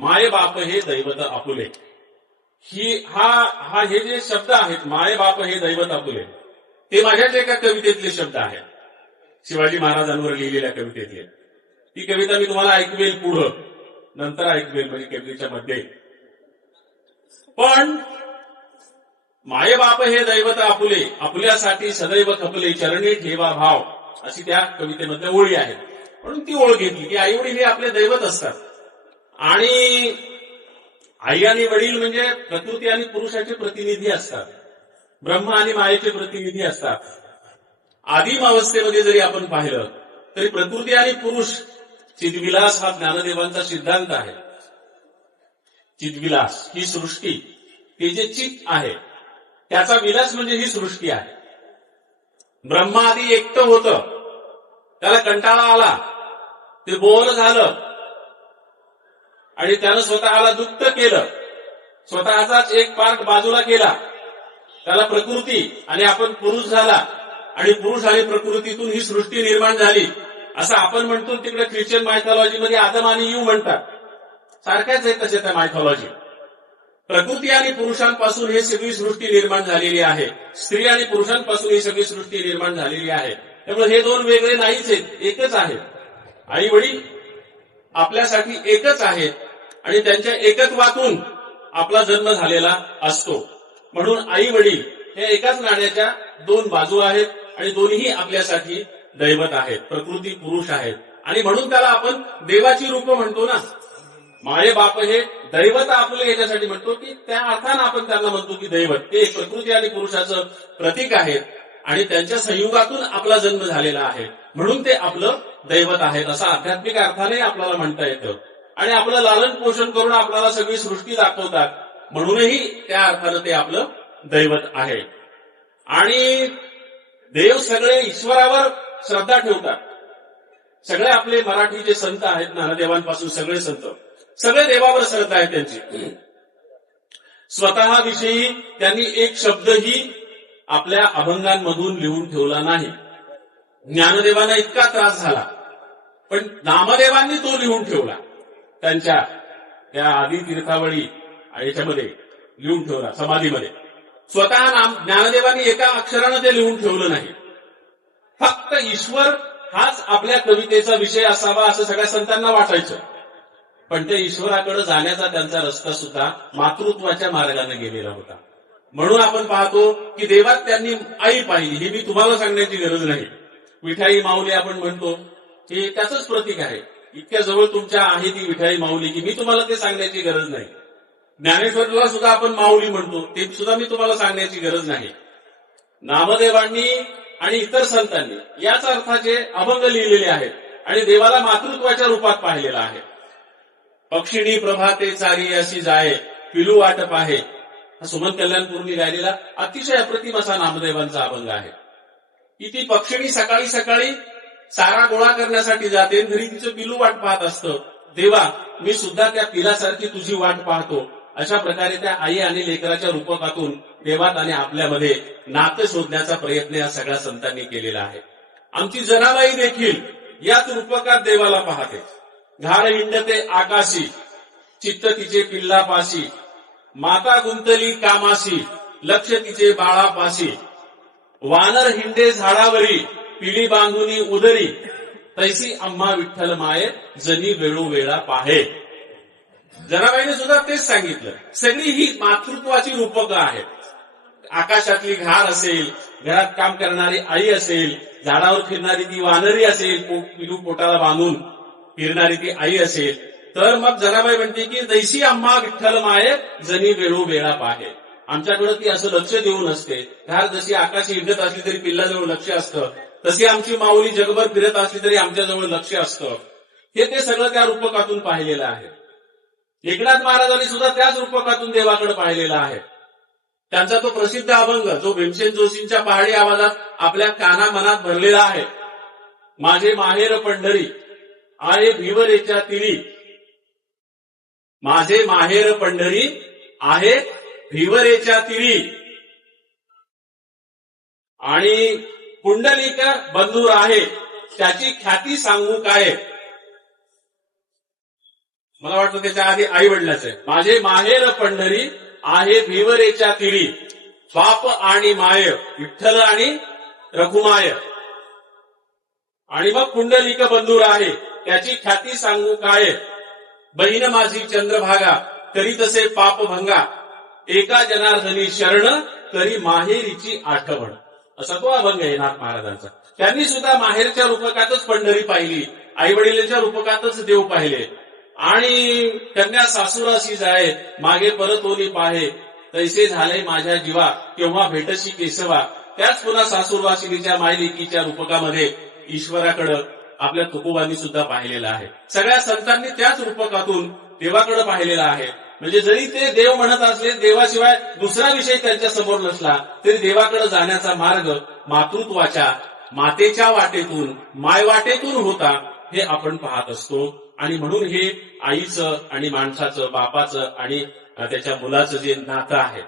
मायबाप हे दैवत आपुले ही हा हा हे जे शब्द आहेत मायबाप हे दैवत आपुले ते माझ्याच एका कवितेतले शब्द आहेत. शिवाजी महाराजांवर लिहिलेल्या कवितेतले. ती कविता मी तुम्हाला ऐकवेल पुढं. नंतर ऐकवेल म्हणजे कवितेच्या मध्ये. पण मायबाप हे दैवत आपुले आपल्यासाठी सदैव खपले चरणी ठेवा भाव. अशी त्या कवितेमधल्या ओळी आहेत म्हणून ती ओळ घेतली. की आईवडील हे आपले दैवत असतात. आणि आई आणि वडील म्हणजे प्रकृती आणि पुरुषाचे प्रतिनिधी असतात. ब्रह्म आणि मायेचे प्रतिनिधी असतात. आदिम अवस्थेमध्ये जरी आपण पाहिलं तरी प्रकृती आणि पुरुष चिदविलास हा ज्ञानदेवांचा सिद्धांत आहे. चिदविलास ही सृष्टी ते जे चित आहे त्याचा विलास म्हणजे ही सृष्टी आहे. ब्रह्मा आधी एकटं होतं. त्याला कंटाळा आला. ते बोल झालं. आणि त्यानं स्वतःला दुःख केलं. स्वतःचाच एक पार्ट बाजूला केला. त्याला प्रकृती आणि आपण पुरुष झाला. आणि पुरुष आणि प्रकृतीतून ही सृष्टी निर्माण झाली. असं आपण म्हणतो तिकडे ख्रिश्चन मायथॉलॉजीमध्ये आदम आणि यू म्हणतात. सारख्याच आहे तसे त्या मायथॉलॉजी प्रकृती आणि पुरुषांपासून ही सगळी सृष्टी निर्माण झालेली आहे. स्त्री आणि पुरुषांपासून ही सगळी सृष्टी निर्माण झालेली आहे. त्यामुळे हे दोन वेगळे नाहीच आहेत. एकच आहेत आई वडील आपल्यासाठी एकच आहेत आणि त्यांच्या एकत्वातून आपला जन्म झालेला असतो. म्हणून आई वडील हे एकाच नाण्याच्या दोन बाजू आहेत आणि दोन्ही आपल्यासाठी दैवत आहेत. प्रकृती पुरुष आहेत. आणि म्हणून त्याला आपण देवाची रूप म्हणतो ना. माये बाप हे दैवत आपलं याच्यासाठी म्हणतो की त्या अर्थानं आपण त्यांना म्हणतो की दैवत. ते प्रकृती आणि पुरुषाचं प्रतीक आहेत आणि त्यांच्या संयुगातून आपला जन्म झालेला आहे. म्हणून ते आपलं दैवत आहेत असं आध्यात्मिक अर्थाने आपल्याला म्हणता येतं. आणि आपलं लालन पोषण करून आपल्याला सगळी सृष्टी दाखवतात. म्हणूनही त्या अर्थानं ते आपलं दैवत आहे. आणि देव सगळे ईश्वरावर श्रद्धा ठेवतात. सगळे आपले मराठीचे संत आहेत नानादेवांपासून सगळे संत. सगळे देवावर श्रद्धा आहे त्यांची. स्वतःविषयी त्यांनी एक शब्दही आपल्या अभंगांमधून लिहून ठेवला नाही. ज्ञानदेवांना इतका त्रास झाला. पण नामदेवांनी तो लिहून ठेवला. त्यांच्या त्या आदी तीर्थावळी याच्यामध्ये लिहून ठेवला समाधीमध्ये. स्वतः नाम ज्ञानदेवांनी एका अक्षरानं ते लिहून ठेवलं नाही. फक्त ईश्वर हाच आपल्या कवितेचा विषय असावा असं सगळ्या संतांना वाटायचं. पण त्या ईश्वराकडे जाण्याचा त्यांचा रस्ता सुद्धा मातृत्वाच्या मार्गाने गेलेला होता. म्हणून आपण पाहतो की देवात त्यांनी आई पाहिली ही मी तुम्हाला सांगण्याची गरज नाही. विठाई माऊली आपण म्हणतो. हे त्याचंच प्रतीक आहे. इतक्या जवळ तुमच्या आहे ती विठाई माऊली की मी तुम्हाला ते सांगण्याची गरज नाही. ज्ञानेश्वरला सुद्धा आपण माऊली म्हणतो. ते सुद्धा मी तुम्हाला सांगण्याची गरज नाही. नामदेवांनी आणि इतर संतांनी याच अर्थाचे अभंग लिहिलेले आहेत आणि देवाला मातृत्वाच्या रूपात पाहिलेला आहे. पक्षिणी प्रभाते चारी अशी जाय पिलू वाटप आहे हा सुमन कल्याणपूर्णी गायलेला अतिशय अप्रतिम असा नामदेवांचा अभंग आहे. की ती पक्षिणी सकाळी सकाळी चारा गोळा करण्यासाठी जाते. घरी तिचं पिलू वाट पाहत असतं. देवा मी सुद्धा त्या पिलासारखी तुझी वाट पाहतो. अशा प्रकारे त्या आई आणि लेकराच्या रूपकातून देवात आणि आपल्यामध्ये नातं शोधण्याचा प्रयत्न या सगळ्या संतांनी केलेला आहे. आमची जनाबाई देखील याच रूपकात देवाला पाहते. घाड हिंडते आकाशी चित्त तिचे पिल्लापाशी माता गुंतली कामाशी लक्ष तिचे बाळापाशी वानर हिंडे झाडावरी पिली बांधुनी उदरी. तैसी आम्हा विठ्ठल माये जनी वेळोवेळा पाहे. जनाबाईने सुद्धा तेच सांगितलं. सगळी ही मातृत्वाची रूपकं आहेत. आकाशातली घार असेल घरात काम करणारी आई असेल झाडावर फिरणारी ती वानरी असेल पिलू पोटाला बांधून फिरणारी ती आई असेल तर मग जनाबाई म्हणते की दैसी आम्हा विठ्ठल माये जनी वेळोवेळा पाहे. आमच्याकडे ती असं लक्ष देऊन असते. घार जशी आकाशी हिंडत असली तरी पिल्लाजवळ लक्ष असतं. तशी आमची माऊली जगभर फिरत असली तरी आमच्याजवळ लक्ष असतं. हे ते सगळं त्या रूपकातून पाहिलेलं आहे. एकनाथ महाराजांनी सुद्धा त्याच रूपकातून देवाकडे पाहिलेला आहे. त्यांचा तो प्रसिद्ध अभंग जो भीमसेन जोशींच्या पहाडी आवाजात आपल्या काना मनात भरलेला आहे. माझे माहेर पंढरी आहे भिवरेच्या तिरी. माझे माहेर पंढरी आहे भिवरेच्या तिरी. आणि पुंडलिक बंधूर आहे त्याची ख्याती सांगू काय? मला वाटतं त्याच्या आधी आई वडिलाच आहे. माझे माहेर पंढरी आहे भिवरेच्या तिरी. बाप आणि माय विठ्ठल आणि रघुमाय. आणि मग पुंडलिक बंधूर आहे त्याची ख्याती सांगू काय? बहीण माझी चंद्रभागा करी तसे पाप भंगा. एका जनार्दनी शरण तरी माहेरीची आठवण. असा तो अभंग आहे नाथ महाराजांचा. त्यांनी सुद्धा माहेरच्या रूपकातच पंढरी पाहिली आई वडिलांच्या रूपकातच देव पाहिले. आणि कन्या सासुराशी जाय मागे परत ओली पाहे तैसे झाले माझ्या जीवा केव्हा भेटशी केसवा त्याच पुन्हा सासूरवासिनीच्या मायलिकीच्या रूपकामध्ये ईश्वराकडं आपल्या तुकोबांनी सुद्धा पाहिलेलं आहे. सगळ्या संतांनी त्याच रूपकातून देवाकडे पाहिलेलं आहे. म्हणजे जरी ते देव म्हणत असले देवाशिवाय दुसरा विषय त्यांच्यासमोर नसला तरी देवाकडे जाण्याचा मार्ग मातृत्वाच्या मातेच्या वाटेतून माय वाटेतून होता हे आपण पाहत असतो. आणि म्हणून हे आईचं आणि माणसाचं बापाचं आणि त्याच्या मुलाचं जे नातं आहे